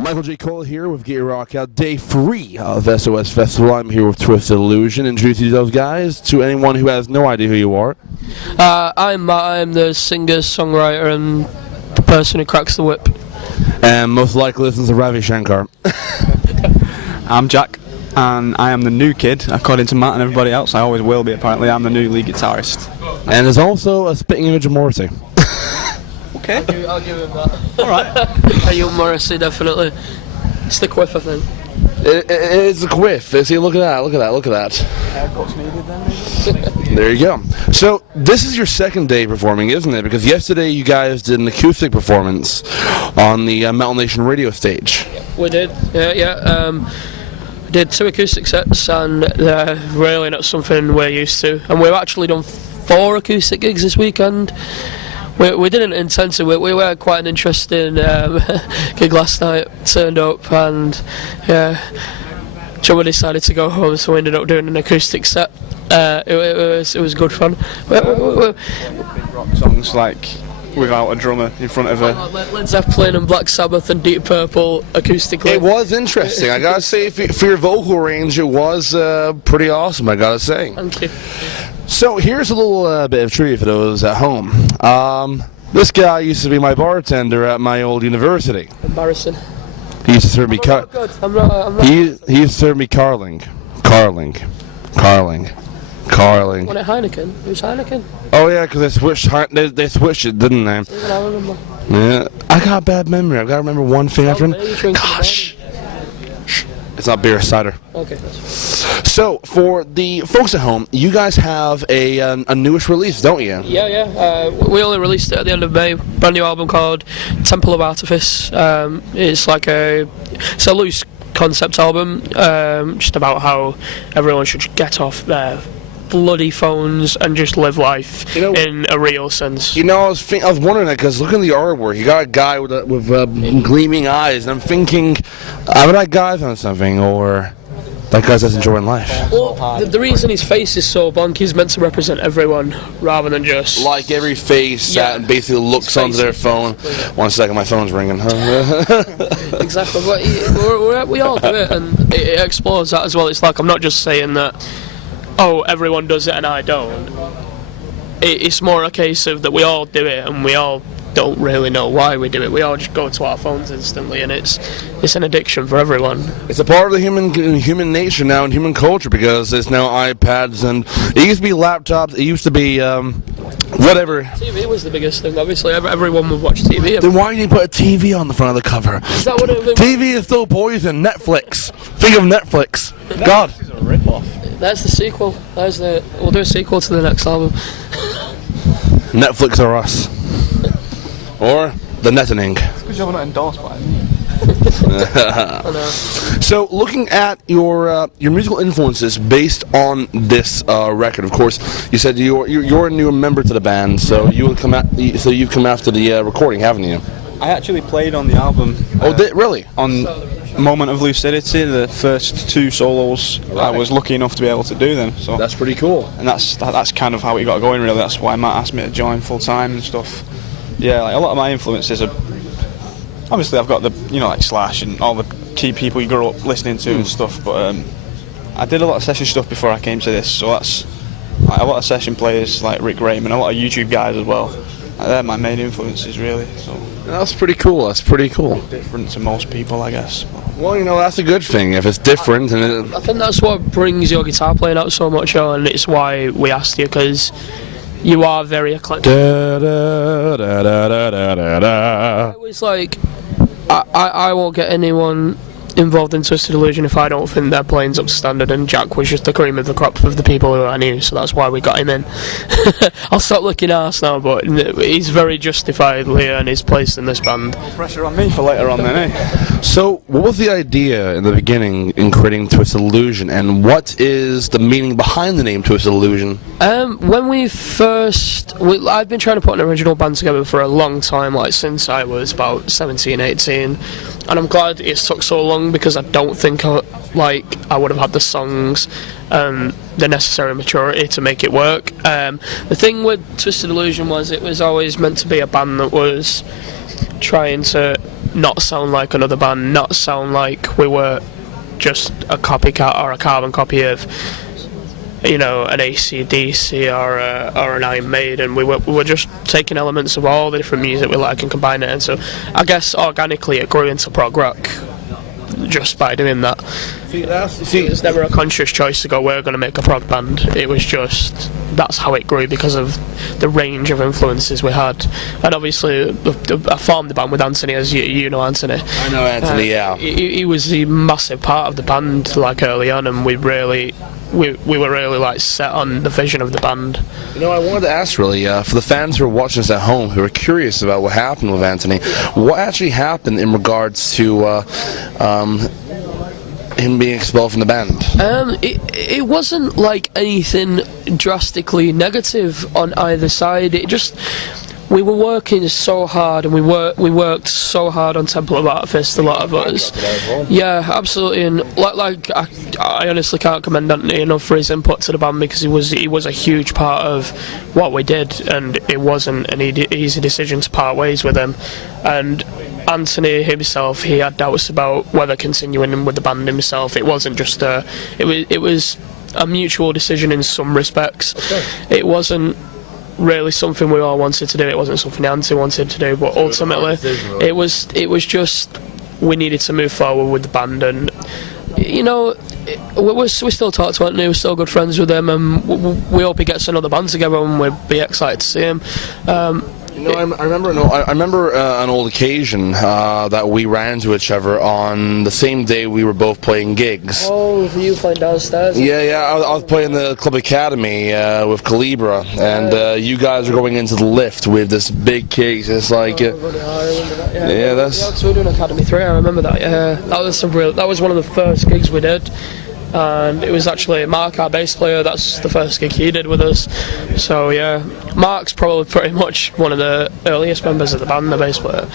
Michael J. Cole here with Get Your Rock Out, day 3 of SOS Festival. I'm here with Twisted Illusion. Introduce those guys to anyone who has no idea who you are. I'm Matt. I'm the singer, songwriter, and the person who cracks the whip. And most likely listens to Ravi Shankar. I'm Jack, and I am the new kid, according to Matt and everybody else. I always will be, apparently. I'm the new lead guitarist. And there's also a spitting image of Morrissey. Okay. I'll give him that. Alright. Are you Morrissey, definitely. It's the quiff, I think. It's a quiff. See, look at that, look at that, look at that. Haircuts needed then, maybe? There you go. So, this is your second day performing, isn't it? Because yesterday you guys did an acoustic performance on the Metal Nation radio stage. We did, yeah. We did 2 acoustic sets, and they're really not something we're used to. And we've actually done 4 acoustic gigs this weekend. We didn't intend to. We were quite an interesting gig last night. Turned up and Joe decided to go home, so we ended up doing an acoustic set. It was good fun. Big rock songs like without a drummer in front of a... Led Zeppelin and Black Sabbath and Deep Purple acoustically. It was interesting. I gotta say, for your vocal range, it was pretty awesome. I gotta say. Thank you. So here's a little bit of trivia for those at home. This guy used to be my bartender at my old university. Embarrassing. He used to serve me I'm not. He used to serve me Carling. Wasn't it Heineken? It was Heineken. Oh yeah, because they switched it, didn't they? Even I remember. Yeah. I got a bad memory. I gotta remember one thing after another. Gosh. It's not beer, it's cider. Okay. So, for the folks at home, you guys have a newish release, don't you? Yeah. We only released it at the end of May. Brand new album called Temple of Artifice. It's a loose concept album, just about how everyone should get off their bloody phones and just live life in a real sense. You know, I was wondering that because look at the artwork. You got a guy with gleaming eyes, and I'm thinking, either that guy's on something or that guy's just enjoying life. Well, the reason his face is so bonky is meant to represent everyone rather than just... Like every face that basically looks onto their phone. 1 second, my phone's ringing. Exactly. But we all do it, and it explores that as well. It's like, I'm not just saying that, oh, everyone does it and I don't. It's more a case of that we all do it and we all don't really know why we do it. We all just go to our phones instantly, and it's an addiction for everyone. It's a part of the human nature now and human culture, because there's now iPads, and it used to be laptops, it used to be whatever. TV was the biggest thing, obviously. Everyone would watch TV. Then why didn't you put a TV on the front of the cover? Is that what TV is still poison. Netflix. Think of Netflix. God. This is a rip-off. That's the sequel. We'll do a sequel to the next album. Netflix or us. Or the Nettening. It's because you're not endorsed by it. I know. So, looking at your musical influences based on this record, of course, you said you're a new member to the band, so you've come after the recording, haven't you? I actually played on the album. Really? On Moment of Lucidity, the first 2 solos. Right. I was lucky enough to be able to do them. So that's pretty cool. And that's kind of how it got going, really. That's why Matt asked me to join full time and stuff. Yeah, like a lot of my influences are... Obviously, I've got the, like Slash and all the key people you grew up listening to and stuff, but I did a lot of session stuff before I came to this, so that's a lot of session players like Rick Raymond, a lot of YouTube guys as well. They're my main influences, really. So that's pretty cool. That's pretty cool. Different to most people, I guess. Well, that's a good thing if it's different. I think that's what brings your guitar playing out so much, and it's why we asked you, because you are very eclectic. It was like, I won't get anyone involved in Twisted Illusion if I don't think their playing's up to standard, and Jack was just the cream of the crop of the people who I knew, so that's why we got him in. I'll stop looking arse now, but he's very justifiably earned his place in this band. Pressure on me for later on then, eh? So, what was the idea in the beginning in creating Twisted Illusion, and what is the meaning behind the name Twisted Illusion? When we first... I've been trying to put an original band together for a long time, like since I was about 17, 18, and I'm glad it took so long, because I don't think I would have had the songs and the necessary maturity to make it work. The thing with Twisted Illusion was it was always meant to be a band that was trying to not sound like another band, not sound like we were just a copycat or a carbon copy of, you know, an AC/DC or an Iron Maiden. We were just taking elements of all the different music we like and combining it, and so I guess organically it grew into prog rock just by doing that. See, it's never a conscious choice to go, we're going to make a prog band. It was just, that's how it grew because of the range of influences we had. And obviously I formed the band with Anthony, as you know Anthony. I know Anthony, yeah. He was a massive part of the band like early on, and we were really like set on the vision of the band. You know, I wanted to ask really, for the fans who are watching us at home who are curious about what happened with Anthony, what actually happened in regards to him being expelled from the band? It wasn't like anything drastically negative on either side. It just, we were working so hard, and we worked so hard on Temple of Artifice, a lot of us. Yeah, absolutely. And I honestly can't commend Anthony enough for his input to the band, because he was a huge part of what we did, and it wasn't an easy decision to part ways with him. And Anthony himself, he had doubts about whether continuing with the band himself. It wasn't just it was a mutual decision in some respects. Okay. It wasn't really something we all wanted to do. It wasn't something Anthony wanted to do, but ultimately it was just, we needed to move forward with the band. And you know, we still talk to Anthony, we're still good friends with him, and we hope he gets another band together, and we'd be excited to see him. You know, I remember an old occasion that we ran into each other on the same day we were both playing gigs. Oh, you playing downstairs? Yeah, I was playing the Club Academy with Calibra, and you guys were going into the lift with this big case. It's like, I remember that, yeah. Yeah, that's. Yeah, 'cause we were doing Academy 3. I remember that. Yeah, that was one of the first gigs we did. And it was actually Mark, our bass player, that's the first gig he did with us. So yeah, Mark's probably pretty much one of the earliest members of the band, the bass player.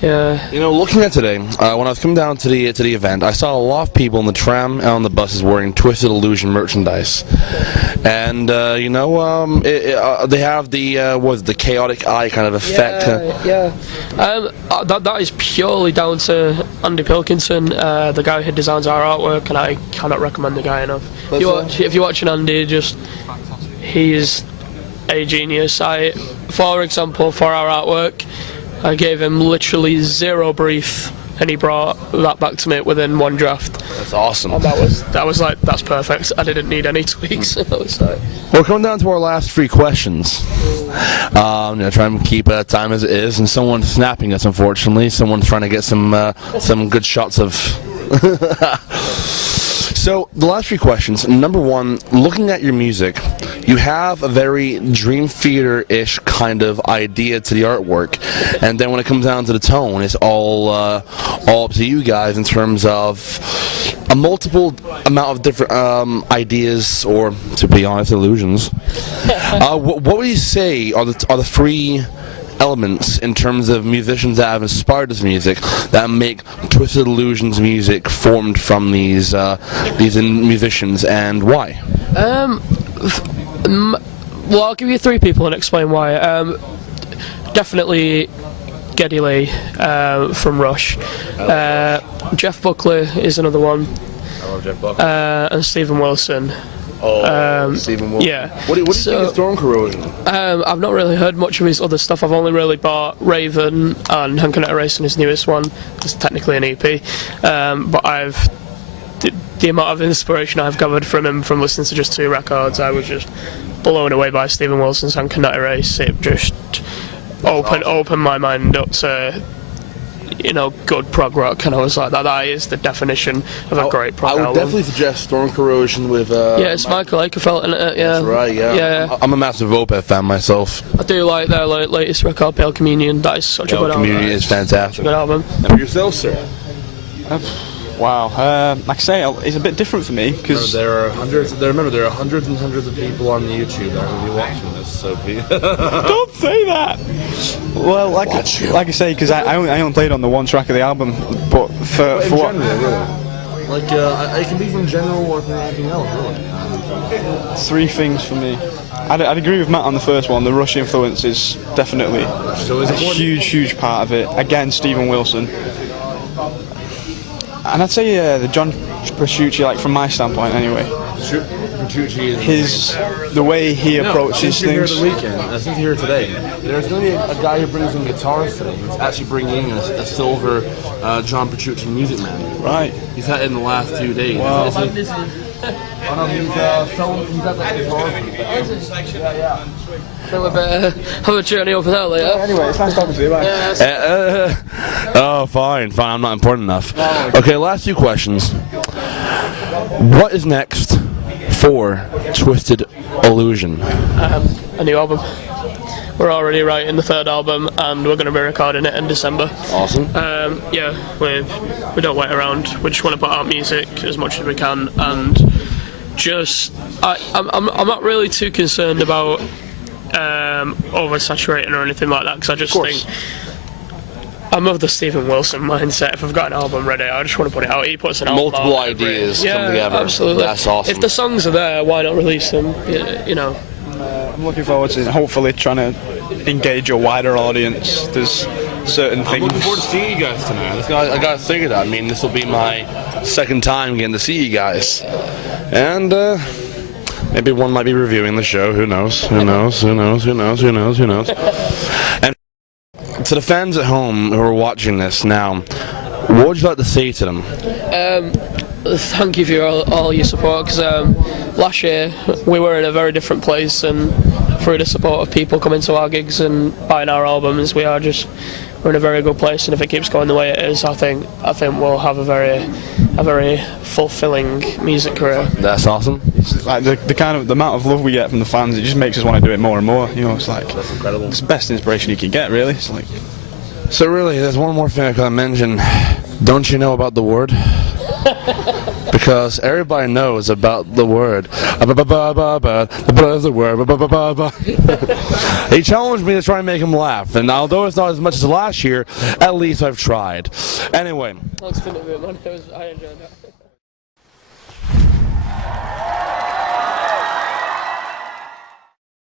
Yeah. You know, looking at today, when I was coming down to the event, I saw a lot of people in the tram and on the buses wearing Twisted Illusion merchandise, and you know, they have the chaotic eye kind of effect. Yeah. That is purely down to Andy Pilkinson, the guy who designs our artwork, and I cannot recommend the guy enough. If you're watching Andy, he's a genius. For example, for our artwork, I gave him literally zero brief, and he brought that back to me within one draft. That's awesome. And that was like, that's perfect. I didn't need any tweaks. We're coming down to our last 3 questions. Try and keep time as it is, and someone's snapping us. Unfortunately, someone's trying to get some good shots of. So, the last 3 questions. Number 1, looking at your music, you have a very Dream Theater-ish kind of idea to the artwork, and then when it comes down to the tone, it's all up to you guys in terms of a multiple amount of different ideas, or, to be honest, illusions. What would you say are the 3 elements in terms of musicians that have inspired this music that make Twisted Illusions music formed from these musicians, and why? Well, I'll give you 3 people and explain why. Definitely Geddy Lee from Rush. Jeff Buckley is another one. I love Jeff Buckley. And Stephen Wilson. Stephen Wilson. Yeah. What do you think of Storm Corrosion? I've not really heard much of his other stuff. I've only really bought Raven and Hankinetta Racing, his newest one. It's technically an EP. But the amount of inspiration I've gathered from him from listening to just 2 records, I was just blown away by Stephen Wilson's Hankinetta Race. It just opened my mind up to, you know, good prog rock, and I was like, that is the definition of a great prog album. I would definitely suggest Storm Corrosion with it's Michael Akerfeld in it. Yeah, that's right. Yeah. I'm a massive Opeth fan myself. I do like their latest record, Pale Communion. That is such a good album. Communion is fantastic. Good album. And for yourself, sir? Wow, like I say, it's a bit different for me because there are hundreds and hundreds of people on YouTube that will be watching this. So please don't say that. Well, like I say, because I only played on the 1 track of the album, but for what? General, really. Like, it can be from general or from anything else, really. 3 things for me. I'd agree with Matt on the first one. The Rush influence is definitely a huge part of it. Again, Stephen Wilson. And I'd say the John Petrucci, like from my standpoint anyway. The way he approaches things. Here the weekend, since here today, there's going to be a guy who brings in guitars today. He's actually bringing in a silver John Petrucci Music Man. Right. He's had it in the last 2 days. Wow. He's at the guitar. Yeah. So we'll have a journey over there later. Anyway, it's nice talking to you. Bye. Oh, fine. I'm not important enough. Okay, last 2 questions. What is next for Twisted Illusion? A new album. We're already writing the 3rd album, and we're going to be recording it in December. Awesome. Yeah, we don't wait around. We just want to put out music as much as we can, and just I'm not really too concerned about oversaturating or anything like that, because I just think I'm of the Stephen Wilson mindset. If I've got an album ready, I just want to put it out. He puts an album Multiple out ideas yeah, come together. Absolutely. That's awesome. If the songs are there, why not release them? You know. I'm looking forward to hopefully trying to engage a wider audience. There's certain things. I'm looking forward to seeing you guys tonight. I got to think of that. I mean, this will be my 2nd time getting to see you guys. And maybe one might be reviewing the show. Who knows? Who knows? And to the fans at home who are watching this now, what would you like to say to them? Thank you for all your support, because last year we were in a very different place, and through the support of people coming to our gigs and buying our albums, we're in a very good place. And if it keeps going the way it is, I think we'll have a very fulfilling music career. That's awesome. It's like the amount of love we get from the fans, it just makes us want to do it more and more. You know, it's like that's incredible. It's the best inspiration you can get, really. It's like. So really, there's one more thing I gotta mention. Don't you know about the word? Because everybody knows about the word. The word. He challenged me to try and make him laugh, and although it's not as much as last year, at least I've tried. Anyway. Thanks for the bit, man. I enjoyed that.